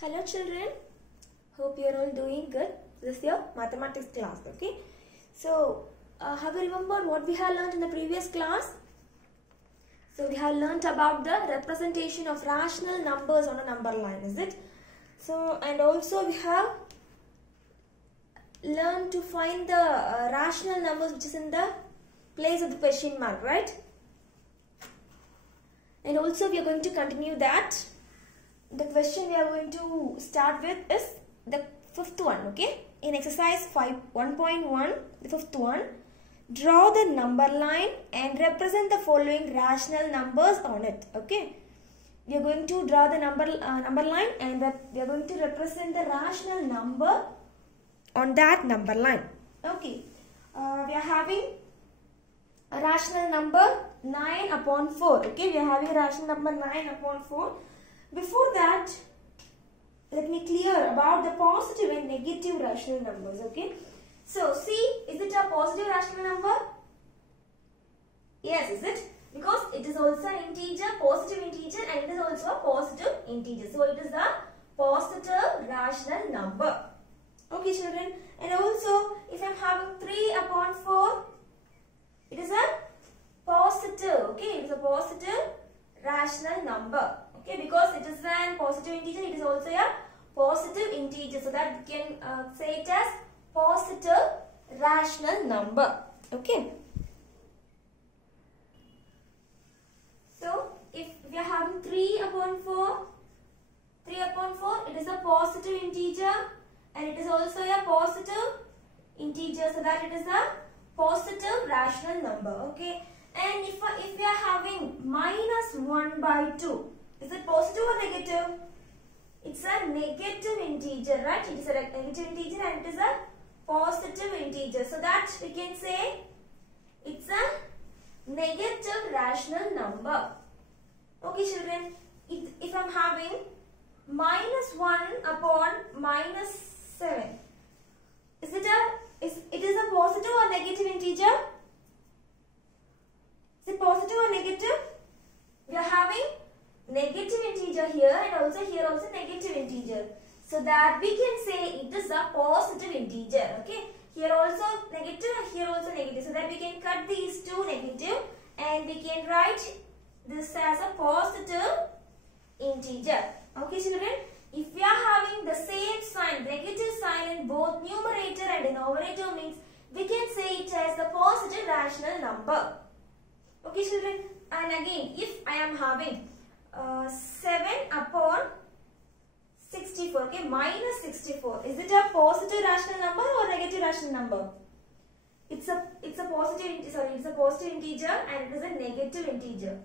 Hello children, hope you are all doing good. This is your mathematics class, okay? So, have you remembered what we have learned in the previous class? So, we have learned about the representation of rational numbers on a number line, is it? So, and also we have learned to find the rational numbers which is in the place of the question mark, right? And also we are going to continue that. The question we are going to start with is the fifth one, okay? In exercise 1.1, the fifth one, draw the number line and represent the following rational numbers on it, okay? We are going to draw the number line and we are going to represent the rational number on that number line, okay? We are having a rational number 9 upon 4, okay? We are having a rational number 9 upon 4. Before that, let me clear about the positive and negative rational numbers, okay? So, see, is it a positive rational number? Yes, is it? Because it is also an integer, positive integer, and it is also a positive integer. So, it is a positive rational number. Okay, children. And also, if I am having 3 upon 4, it is a positive, okay? It is a positive rational number. Okay, because it is a positive integer, it is also a positive integer. So that we can say it as positive rational number. Okay. So if we are having 3 upon 4, it is a positive integer and it is also a positive integer. So that it is a positive rational number. Okay. And if we are having minus 1 by 2, is it positive or negative? It's a negative integer, right? It is a negative integer and it is a positive integer. So that we can say it's a negative rational number. Okay, children. If I'm having minus 1 upon minus 7, is it a positive or negative integer? Is it positive or negative? We are having negative integer here and also here also negative integer. So that we can say it is a positive integer. Okay. Here also negative and here also negative. So that we can cut these two negative and we can write this as a positive integer. Okay, children. If we are having the same sign, negative sign in both numerator and denominator means we can say it as a positive rational number. Okay, children. And again, if I am having 7 upon 64, okay, minus 64. Is it a positive rational number or negative rational number? It's a positive integer and it is a negative integer.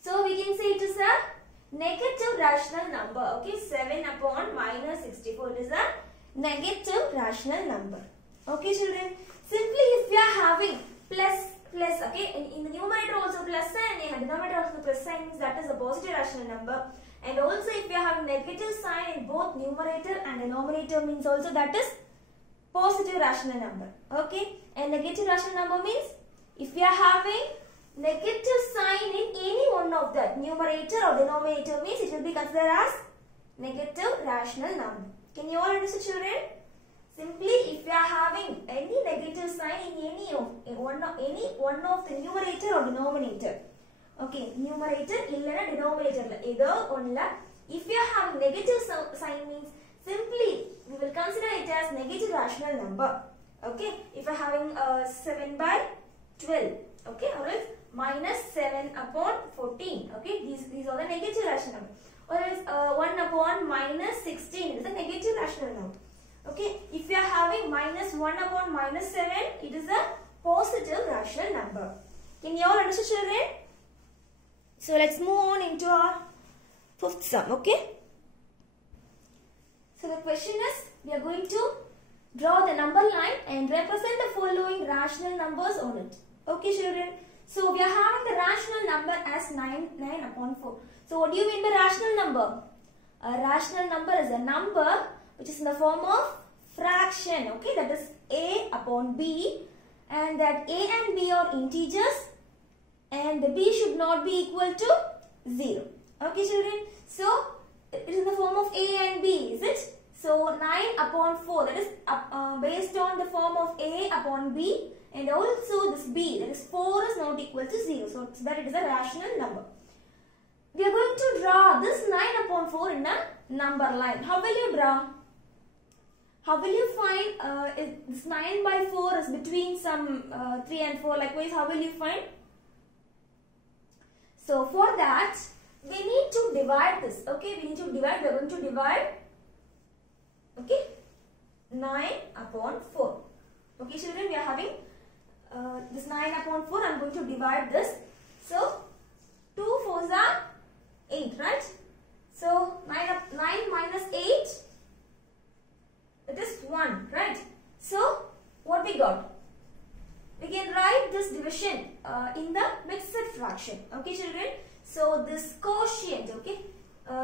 So we can say it is a negative rational number. Okay, 7 upon minus 64 is a negative rational number. Okay, children. Simply if we are having plus, okay, in the numerator also plus sign and in the denominator also plus sign means that is a positive rational number. And also if we are having negative sign in both numerator and denominator means also that is positive rational number. Okay, and negative rational number means if we are having negative sign in any one of that numerator or denominator means it will be considered as negative rational number. Can you all understand, children? Simply, if we are having any negative sign in any one of the numerator or denominator, okay, numerator illana denominator either only. If we are having negative sign means simply we will consider it as negative rational number. Okay, if we are having 7 by 12, okay, or else minus 7 upon 14, okay, these are the negative rational number. Or else 1 upon minus 16 is a negative rational number. Okay, if we are having minus 1 upon minus 7, it is a positive rational number. Can you all understand, children? So, let's move on into our fifth sum, okay? So, the question is, we are going to draw the number line and represent the following rational numbers on it. Okay, children? So, we are having the rational number as 9 upon 4. So, what do you mean by rational number? A rational number is a number which is in the form of fraction, okay, that is a upon b, and that a and b are integers and the b should not be equal to 0. Okay, children, so it is in the form of upon 4, that is based on the form of A upon B, and also this B, that is 4 is not equal to 0. So that it is a rational number. We are going to draw this 9 upon 4 in a number line. How will you draw? How will you find if this 9 by 4 is between some 3 and 4? Likewise, how will you find? So for that, we need to divide this. Okay, we need to divide. We are going to divide. Okay, 9 upon 4. Okay, children, we are having this 9 upon 4. I am going to divide this. So 2 4s are 8, right? So 9 minus 8, it is 1, right? So what we got? We can write this division in the mixed fraction. Okay, children. So this quotient, okay,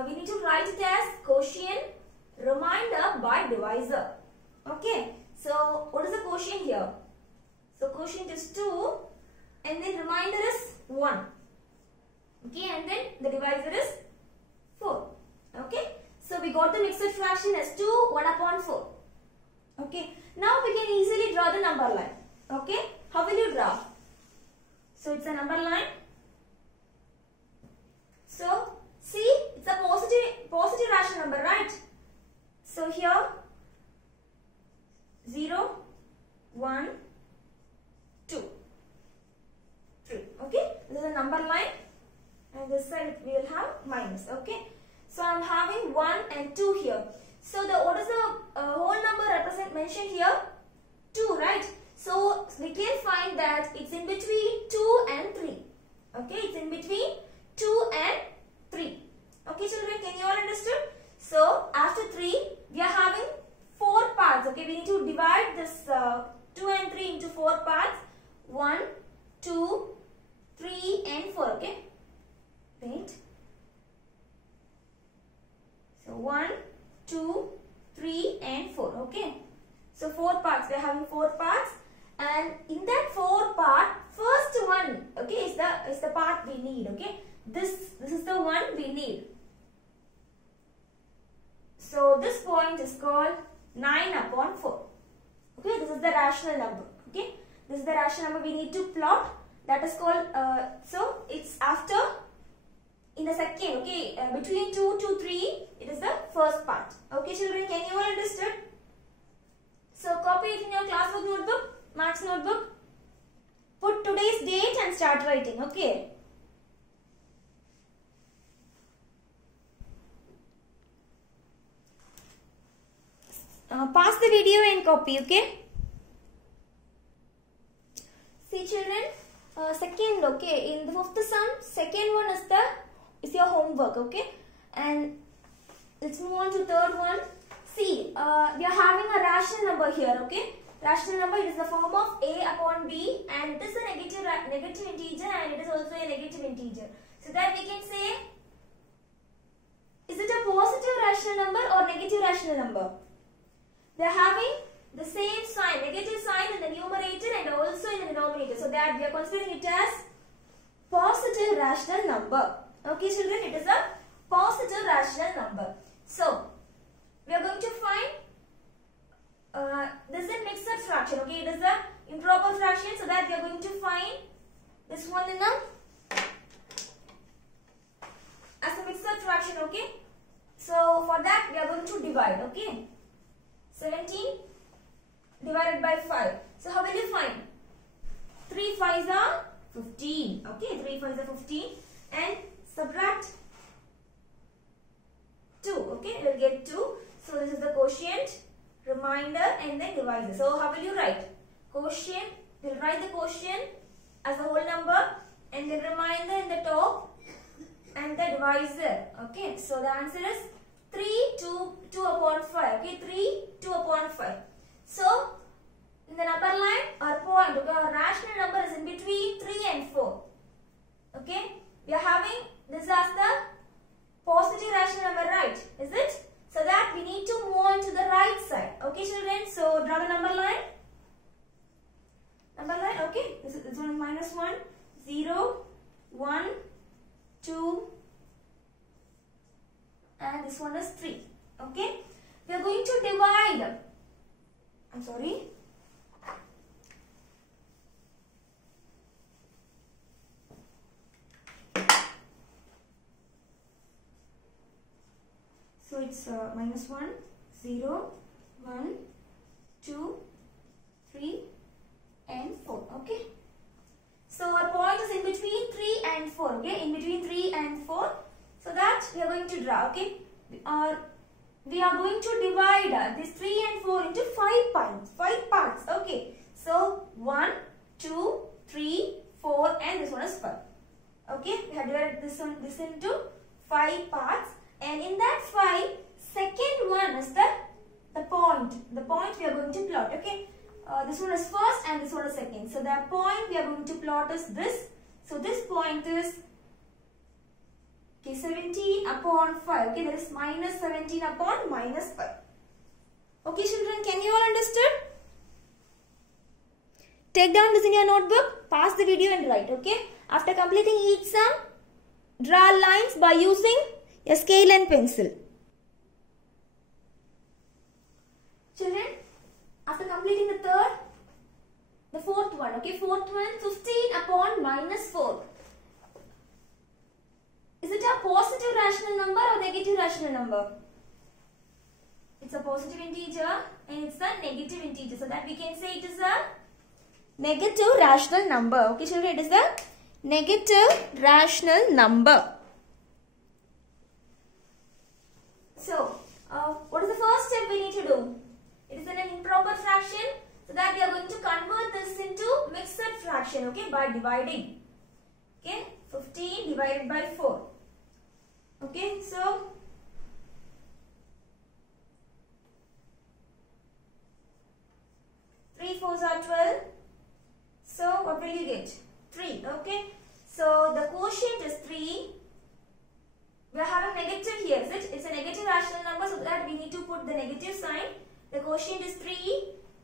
we need to write it as quotient remainder by divisor. Okay. So what is the quotient here? So quotient is 2, and then remainder is 1. Okay, and then the divisor is 4. Okay. So we got the mixed fraction as 2 1 upon 4. Okay. Now we can easily draw the number line. Okay. How will you draw? So it's a number line. So see, it's a positive rational number, right? So here 0, 1, 2, 3. Okay. This is a number line, and this side we will have minus. Okay. So I'm having 1 and 2 here. So what is the whole number mentioned here? 2, right? So we can find that it's in between 2 and 3. Okay, it's in between 2 and 3. Okay, children, can you all understand? So after 3, we are having 4 parts. Okay, we need to divide this 2 and 3 into 4 parts. 1, 2, 3 and 4. Okay, wait. So 1, 2, 3 and 4. Okay, so 4 parts. We are having 4 parts. And in that 4 part, first one, okay, is the part we need. Okay, this is the one we need. So this point is called 9 upon 4. Okay, this is the rational number. Okay, this is the rational number we need to plot. That is called. So it's after in the second. Okay, between 2 to 3, it is the first part. Okay, children, can you all understand? So copy it in your classwork notebook. Maths notebook. Put today's date and start writing. Okay. Pause the video and copy. Okay. See, children. Second. Okay. In the fifth sum, second one is your homework. Okay. And let's move on to third one. See, we are having a rational number here. Okay. Rational number, it is the form of A upon B, and it is a negative integer, and it is also a negative integer. So that we can say, is it a positive rational number or negative rational number? They are having the same sign, negative sign in the numerator and also in the denominator. So that we are considering it as positive rational number. Okay, children, it is a positive rational number. So we are going to find this is a mixed fraction. Okay, it is a improper fraction. So that we are going to find this one in as a mixed fraction. Okay, so for that we are going to divide. Okay, 17 divided by 5. So how will you find? 3 5s are 15. Okay, 3 5s are 15, and subtract 2. Okay, we will get 2. So this is the quotient, remainder, and then divisor. So how will you write? Quotient, we will write the quotient as a whole number, and then remainder in the top, and the divisor. Okay, so the answer is 3 2 upon 5. Okay, 3 2 upon 5. So in the number line, our point, okay, our rational number is in between 3 and 4. Okay, we are having this as the positive rational number, right? Is it? So that we need to move on to the right side. Okay, children. So draw the number line. Number line. Okay. This one is minus 1, 0, 1, 2, and this one is 3. Okay. we are going to divide. I'm sorry. So it's minus 1, 0, 1, 2, 3 and 4. Okay. So our point is in between 3 and 4. Okay. In between 3 and 4. So that we are going to draw. Okay. We are going to divide this 3 and 4 into 5 parts. Okay. So 1, 2, 3, 4 and this one is 5. Okay. We have divided this into 5 parts. And in that 5, second one is the point. The point we are going to plot. Okay. This one is first and this one is second. So the point we are going to plot is this. So this point is 17 upon 5. Okay. That is minus 17 upon minus 5. Okay children, can you all understood? Take down this in your notebook. Pause the video and write. Okay. After completing each sum, draw lines by using a scale and pencil. Children, after completing the fourth one, okay, fourth one, 15 upon minus 4. Is it a positive rational number or negative rational number? It's a positive integer and it's a negative integer. So that we can say it is a negative rational number. Okay, children, it is a negative rational number. So, what is the first step we need to do? It is an improper fraction. So that we are going to convert this into mixed fraction. Okay, by dividing. Okay, 15 divided by 4. Okay, so 3 4s are 12. So what will you get? 3. Okay, so the quotient is 3. We are having negative here, is it? It's a negative rational number, so that we need to put the negative sign. The quotient is 3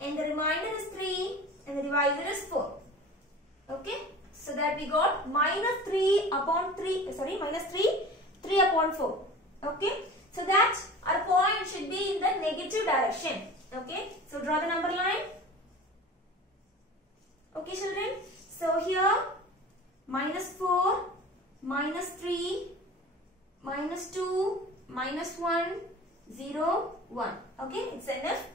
and the remainder is 3 and the divisor is 4. Okay, so that we got minus 3 upon 3, sorry, minus 3 upon 4. Okay, so that our point should be in the negative direction. Okay, so draw the number line. Okay children, so here minus 4, minus 3, minus 2, minus 1, 0, 1. Okay, it's enough.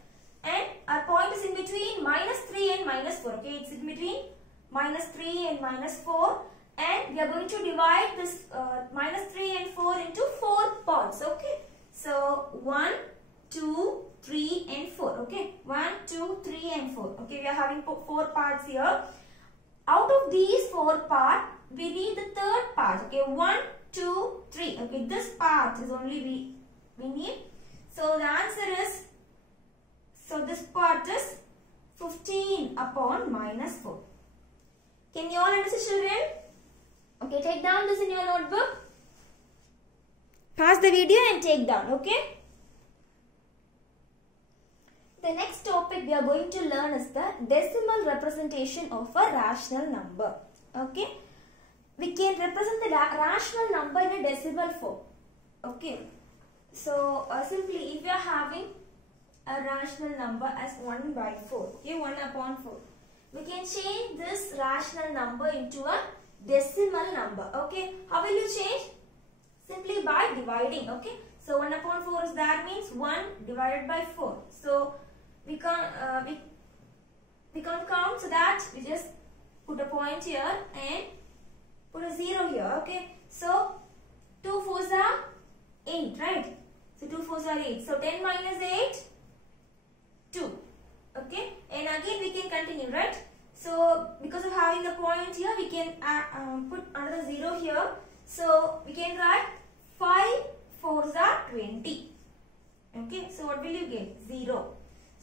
And our point is in between minus 3 and minus 4. Okay, it's in between minus 3 and minus 4. And we are going to divide this minus 3 and 4 into 4 parts. Okay, so 1, 2, 3 and 4. Okay, 1, 2, 3 and 4. Okay, we are having 4 parts here. Out of these 4 parts, we need the third part. Okay, 1, 2, 3. Okay, this part is only we need. So the answer is, so this part is 15 upon minus 4. Can you all understand children? Okay, take down this in your notebook. Pause the video and take down. Okay. The next topic we are going to learn is the decimal representation of a rational number. Okay. We can represent the rational number in a decimal form. Okay. So, simply if you are having a rational number as 1 by 4. Okay, 1 upon 4. We can change this rational number into a decimal number. Okay. How will you change? Simply by dividing. Okay. So, 1 upon 4 is that means 1 divided by 4. So, we can't count, so that we just put a point here and put a 0 here. Okay, so 2 4s are 8, right? So 2 4s are 8. So 10 minus 8, 2. Okay, and again we can continue, right? So because of having the point here, we can put another 0 here. So we can write 5 4s are 20. Okay, so what will you get? 0.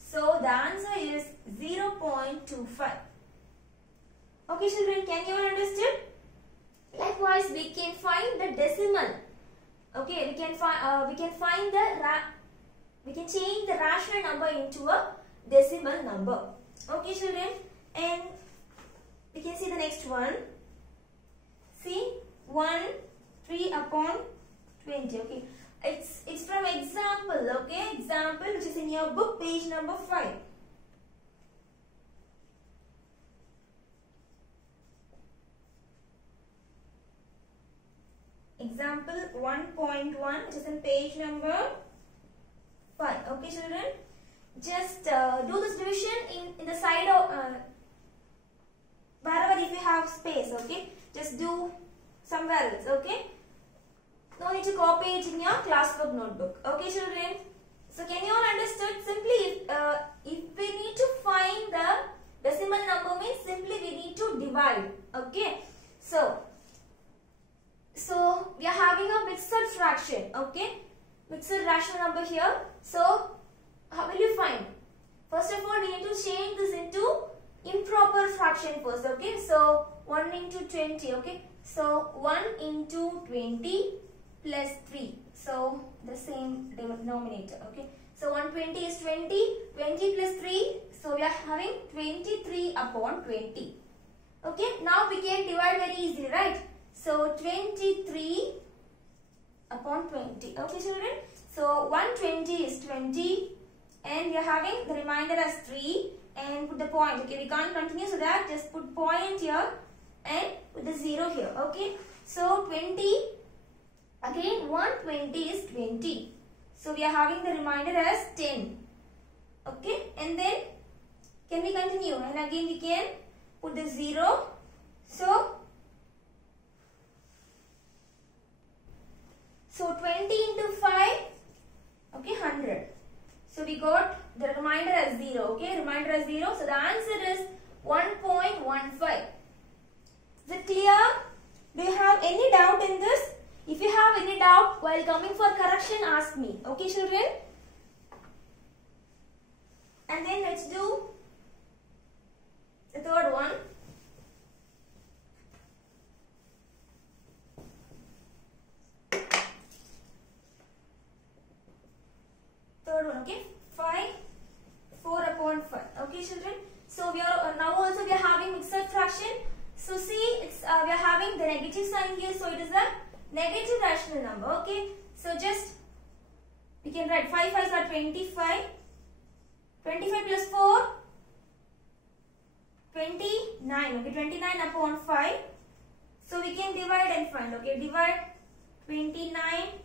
So the answer is 0.25. Okay children, can you all understand? Likewise, we can find the decimal. Okay, we can change the rational number into a decimal number. Okay children, and we can see the next one. See, 3 upon 20. Okay, it's from example. Okay, example. example which is in your book, page number 5. Example 1.1, which is in page number 5. Okay, children, just do this division in the side of wherever if you have space. Okay, just do somewhere else. Okay, no need to copy it in your classwork notebook. Okay, children. So can you all understood? Simply, if we need to find the decimal number, means simply we need to divide. Okay, so we are having a mixed fraction. Okay, mixed rational number here. So how will you find? First of all, we need to change this into improper fraction first. Okay, so 1 into 20. Okay, so 1 into 20 plus 3. So the same denominator. Okay, so 120 is 20. 20 plus 3. So we are having 23 upon 20. Okay, now we can divide very easily, right? So 23 upon 20. Okay, children. So 120 is 20, and we are having the remainder as 3, and put the point. Okay, we can't continue, so that just put point here and put the 0 here. Okay, so 20, again 120 is 20. So we are having the remainder as 10. Okay, and then can we continue? And again we can put the 0. So 20 into 5, okay, 100. So we got the remainder as 0. Okay, remainder as 0. So the answer is 1.15. Is it clear? Do you have any doubt in this? If you have any doubt while coming for correction, ask me. Okay, children? And then let's do the third one. Okay, 4 upon 5. Okay, children. So we are now also we are having mixed fraction. So see, it's we are having the negative sign here. So it is a negative rational number. Okay. So just we can write 5 5s are 25. 25 plus 4, 29. Okay, 29 upon 5. So we can divide and find. Okay, divide 29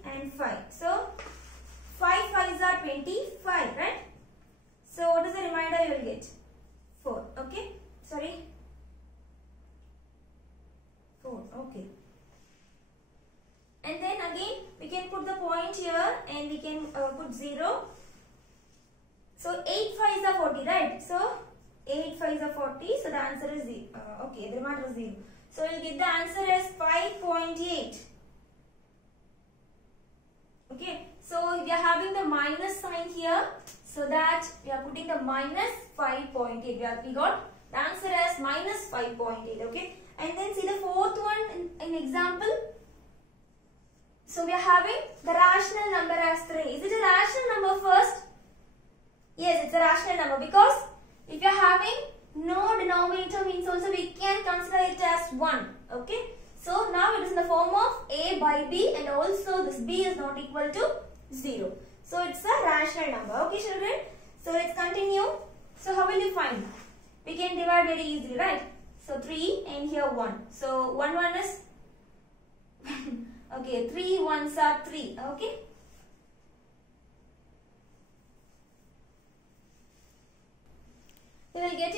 and 5. So 5 5s are 25, right? So what is the remainder you will get? 4. Okay, sorry, 4. Okay, and then again we can put the point here and we can put 0. So 8 5s are 40, right? So 8 5s are 40. So the answer is 0. Okay, the remainder is 0. So we'll get the answer as 5.8. Okay, so we are having the minus sign here, so that we are putting the minus 5.8. We got the answer as minus 5.8. Okay, and then see the fourth one in example. So we are having the rational number as 3. Is it a rational number first? Yes, it's a rational number, because if you are having no denominator, means also we can consider it as 1. Okay, so now it is in the form of a by b, and also this b is not equal to 0. So it's a rational number. Okay, children. So let's continue. So how will you find? We can divide very easily, right? So 3 and here 1. So 1 1 is okay, 3 1s are 3. Okay. We will get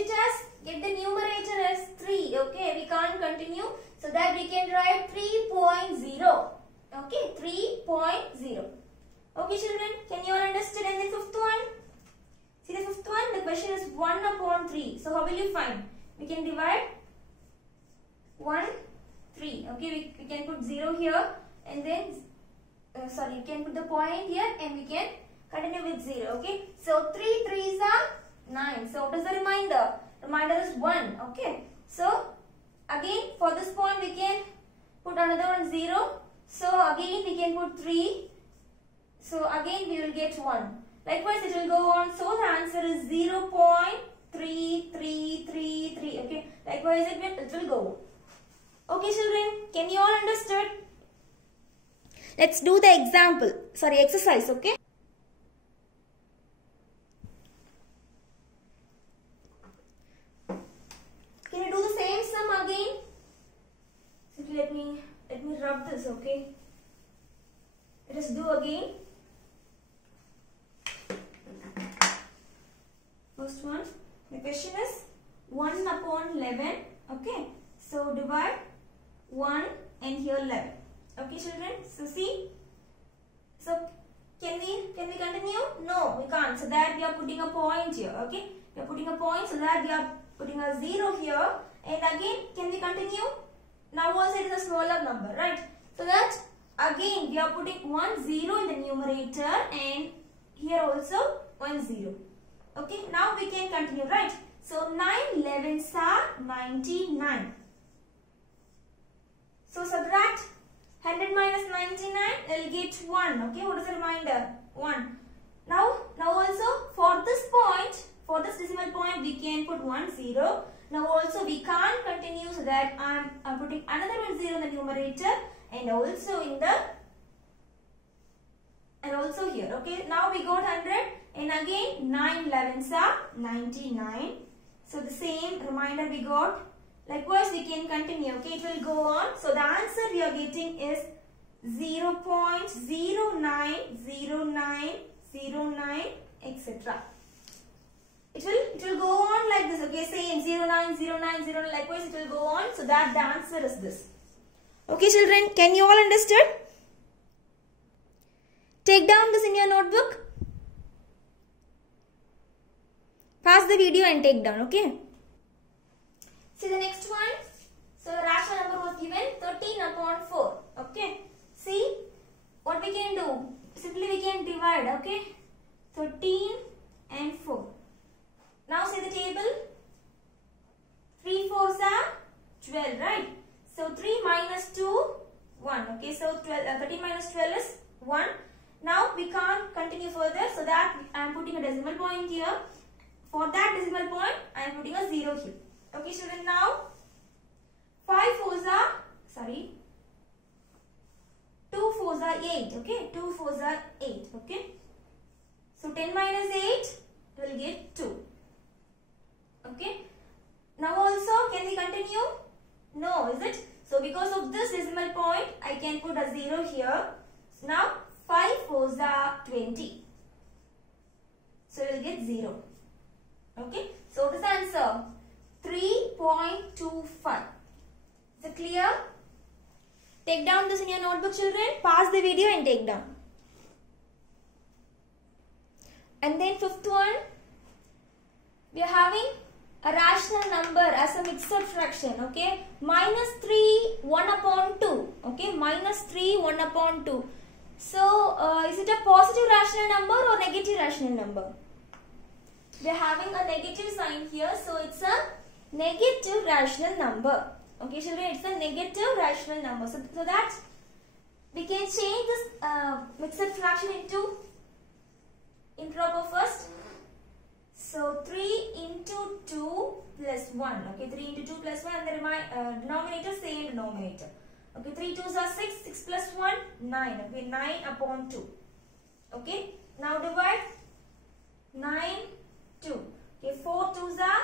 the numerator as 3. Okay, we can't continue, so that we can write 3.0. Okay, 3.0. Okay, children, can you all understand? And the fifth one, see the fifth one, the question is 1 upon 3. So how will you find? We can divide 1 3. Okay, we can put 0 here, and then we can put the point here, and we can continue with 0. Okay, so 3 3s are 9. So what is the remainder? Remainder is 1. Okay, so again for this point we can put another one 0. So again we can put 3. So again we will get 1. Likewise it will go on. So the answer is 0.3333. Okay, likewise it will go. Okay, children, can you all understood? Let's do the example. Sorry, exercise. Okay. So that we are putting a point here. Okay, we are putting a point, so that we are putting a 0 here. And again, can we continue? Now also it is a smaller number, right? So that again we are putting 1 0 in the numerator, and here also 1 0. Okay, now we can continue, right? So 9 11s are 99. So subtract 100 minus 99, we'll get 1. Okay, what is the remainder? 1. Now also for this point, for this decimal point, we can put 1 0. Now also we can't continue, so that I'm putting another 1 0 in the numerator and also in the here. Okay, now we got 100, and again 9 11s are 99. So the same reminder we got. Likewise we can continue. Okay, it will go on. So the answer we are getting is 0.090909, etc. It will go on like this. Okay, same 090909. Likewise it will go on. So that the answer is this. Okay children, can you all understood? Take down this in your notebook. Pause the video and take down. Okay. See the next one. So the rational number was given 13 upon 4. Okay. See what we can do. Simply we can divide. Okay. 13 and 4. Now see the table. 3 4s are 12, right? So 3 minus 2, 1. Okay. So 13 minus 12 is 1. Now we can't continue further, so that I am putting a decimal point here. For that decimal point, I am putting a 0 here. Okay, children, now 2 4s are 8. Okay, 2 4s are 8. Okay, so 10 minus 8 will get 2. Okay, now also can we continue? No, is it? So because of this decimal point, I can put a 0 here. So now 5 4s are 20. So we will get 0. Okay, so what is the answer? 3.25. Is it clear? Take down this in your notebook, children. Pause the video and take down. And then fifth one, we are having a rational number as a mixed fraction. Okay, minus 3 1 upon 2. Okay, minus 3 1 upon 2. So is it a positive rational number or negative rational number? We are having a negative sign here, so it's a negative rational number. Okay children, it's a negative rational number. So that we can change this mixed fraction into improper first. So 3 into 2 plus 1. Okay, 3 into 2 plus 1, and the denominator same denominator. Okay, 3 2s are 6, 6 plus 1, 9. Okay, 9 upon 2. Okay, now divide 9, 2. Okay, 4 2s are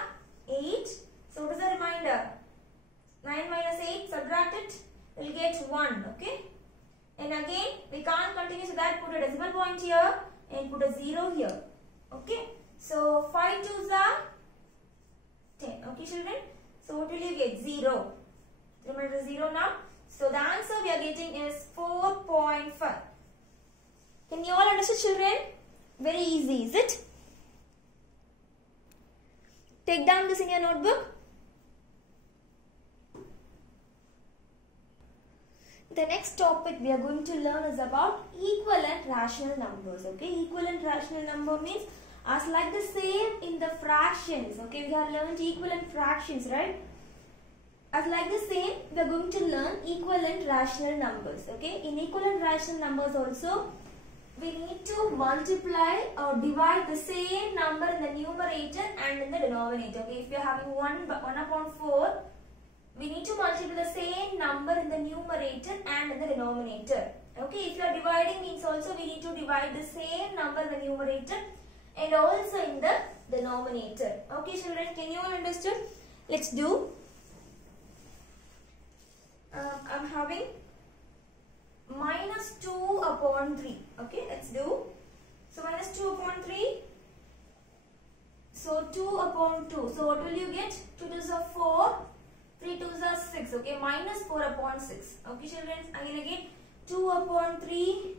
8. So what is the remainder? 9 minus 8, subtract it, we'll get 1. Okay, and again we can't continue, so that put a decimal point here and put a 0 here. Okay, so 5 2s are 10. Okay children, so what will you get? 0. Remember 0 now. So the answer we are getting is 4.5. Can you all understand, children? Very easy, is it? Take down this in your notebook. The next topic we are going to learn is about equivalent rational numbers. Okay, equivalent rational number means as like the same in the fractions. Okay, we have learned equivalent fractions, right? As like the same, we are going to learn equivalent rational numbers. Okay, in equivalent rational numbers also, we need to multiply or divide the same number in the numerator and in the denominator. Okay, if we are having 1 upon 4, we need to multiply the same number in the numerator and in the denominator. Okay, if you are dividing means also we need to divide the same number in the numerator and also in the denominator. Okay children, can you all understand? Let's do. I'm having minus 2 upon 3. Okay, let's do. So minus 2 upon 3. So 2 upon 2. So what will you get? 2 2s are 4. 3 2s are 6. Okay, minus 4 upon 6. Okay children, again 2 upon 3.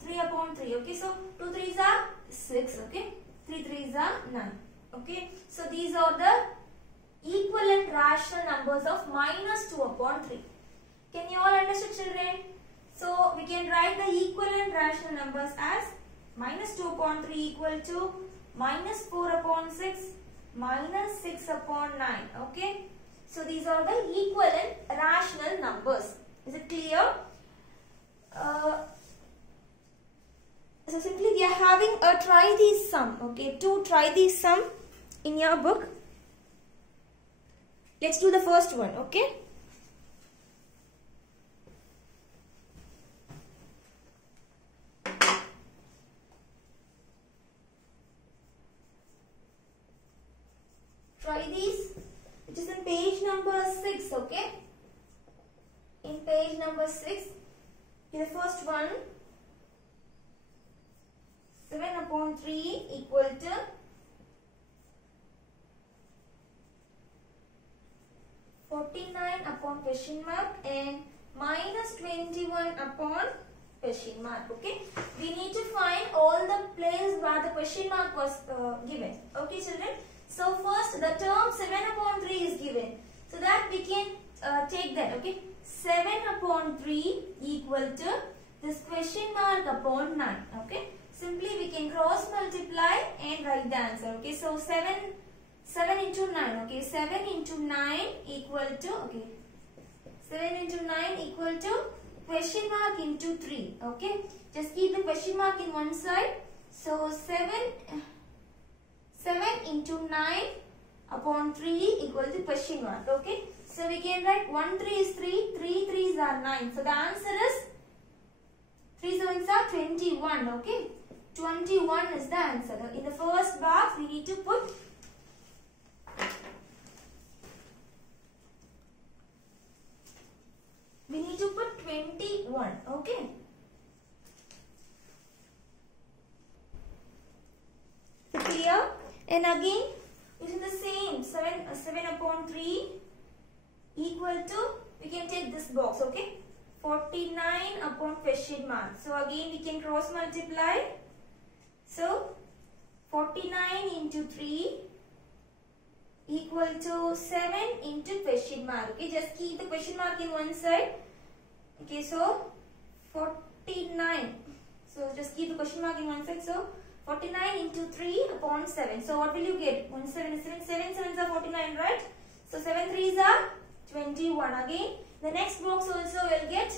3 upon 3. 3. Okay, so 2 3s are 6. Okay, 3 3s are 9. Okay, so these are the equivalent rational numbers of minus 2 upon 3. Can you all understand, children? So we can write the equivalent rational numbers as minus 2 upon 3 equal to minus 4 upon 6 minus 6 upon 9. Okay, so these are the equivalent rational numbers. Is it clear? So simply we are having a try these sum. Okay, to try these sum in your book. Let's do the first one. Okay. Try these. It is in page number 6. Okay. In page number 6. The first one. 7 upon 3 equal to 49 upon question mark and minus 21 upon question mark. Okay, we need to find all the places where the question mark was given. Okay, children. So first the term 7 upon 3 is given, so that we can take that. Okay, 7 upon 3 equal to this question mark upon 9. Okay. Simply we can cross multiply and write the answer. Okay, so 7 into 9. Okay, 7 into 9 equal to, okay, 7 into 9 equal to question mark into 3. Okay, just keep the question mark in one side. So 7 into 9 upon 3 equal to question mark. Okay, so we can write 1 3 is 3, 3 3s are 9. So the answer is 3 7s are 21. Okay, 21 is the answer. In the first box we need to put we need to put 21. Okay. Clear? And again using the same 7 upon 3 equal to, we can take this box. Okay, 49 upon question mark. So again we can cross multiply. So 49 into 3 equal to 7 into question mark. Okay, just keep the question mark in one side. Okay, so 49. So just keep the question mark in one side. So 49 into 3 upon 7. So what will you get? 1 7 is 7. 7 7s are 49, right? So 7 3s are 21. Again, the next box also will get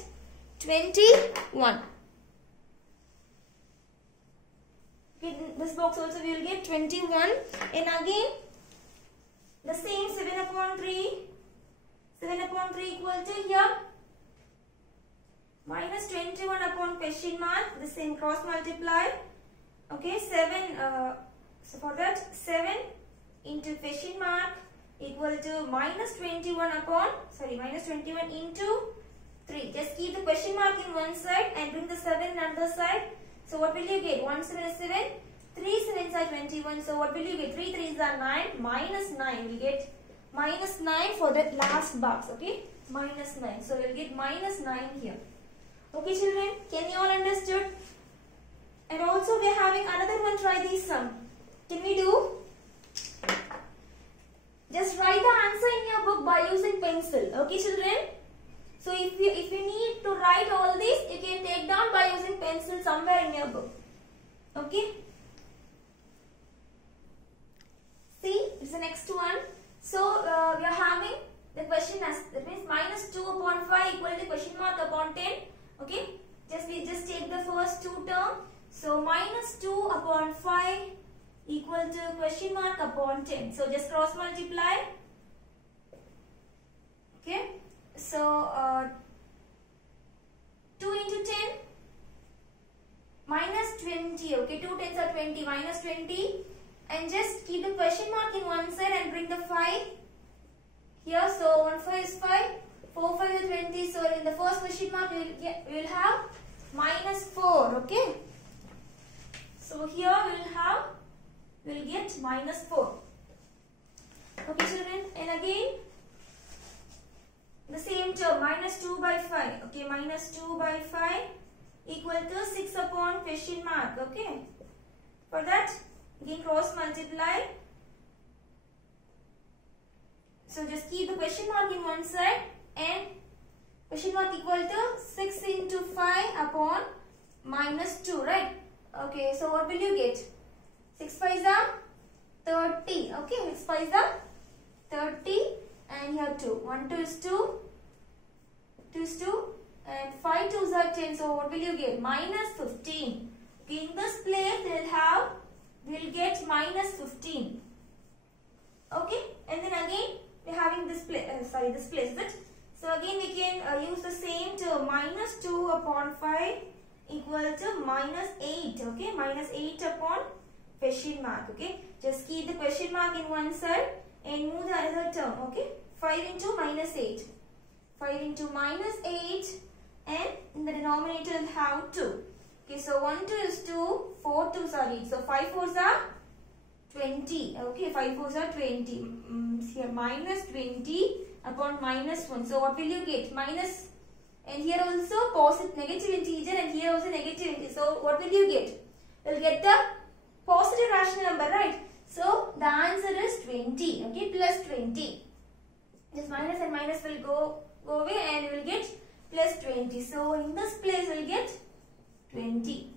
21. Okay, this box also we will get 21. And again, the same 7 upon 3. 7 upon 3 equal to here minus 21 upon question mark. The same cross multiply. Okay, 7. So for that 7 into question mark equal to minus 21 upon, minus 21 into 3. Just keep the question mark in one side and bring the 7 in another side. So what will you get? 1 7 is 7. 3 7s are 21. So what will you get? 3 3s are 9. Minus 9. We get minus 9 for that last box. Okay, minus 9. So we'll get minus 9 here. Okay, children, can you all understood? And also we are having another one. Try this sum. Can we do? Just write the answer in your book by using pencil. Okay, children. So if you need to write all this, you can take down by using pencil somewhere in your book. Okay. See, it's the next one. So we are having the question as, that means minus 2 upon 5 equal to question mark upon 10. Okay. We just take the first two term. So minus 2 upon 5 equal to question mark upon 10. So just cross multiply. Okay. So 2 into 10 minus 20. Okay, 2 10s are 20, minus 20. And just keep the question mark in one side and bring the 5 here. So 1 5 is 5, 4 5 is 20. So in the first question mark we will have minus 4. Okay. So here we will get minus 4. Okay, children. And again the same term, minus 2 by 5. Okay, minus 2 by 5 equal to 6 upon question mark. Okay. For that, again cross multiply. So just keep the question mark in one side and question mark equal to 6 into 5 upon minus 2, right? Okay, so what will you get? 6 5s are 30. Okay, 6 5s are 30 and here 2. 1 2 is 2, 2 is 2 and 5 2s are 10. So what will you get? Minus 15. Okay, in this place we'll get minus 15. Okay, and then again we're having this place, this place, but so again we can use the same term. Minus 2 upon 5 equal to minus 8. Okay, minus 8 upon question mark. Okay, just keep the question mark in one side and move the other term. Okay, 5 into minus 8. 5 into minus 8 and in the denominator we'll have 2. Okay, so 1 2 is 2, 4 2s are 8. So 5 4s are 20. Okay, 5 4s are 20. Here minus 20 upon minus 1. So what will you get? Minus, and here also positive negative integer and here also negative integer. So what will you get? You'll get the positive rational number, right? So the answer is 20. Okay, plus 20. This minus and minus will go away and we will get plus 20. So in this place we'll get 20.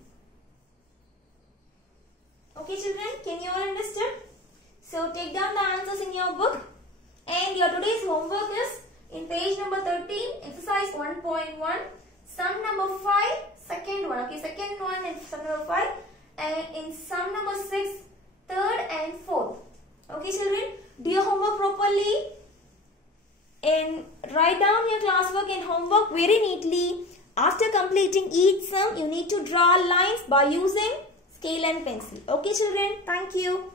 Okay children, can you all understand? So take down the answers in your book, and your today's homework is in page number 13, exercise 1.1, sum number 5, second one. Okay, second one and sum number 5, and in sum number 6, third and fourth. Okay children, do your homework properly and write down your classwork and homework very neatly. After completing each sum, you need to draw lines by using scale and pencil. Okay children, thank you.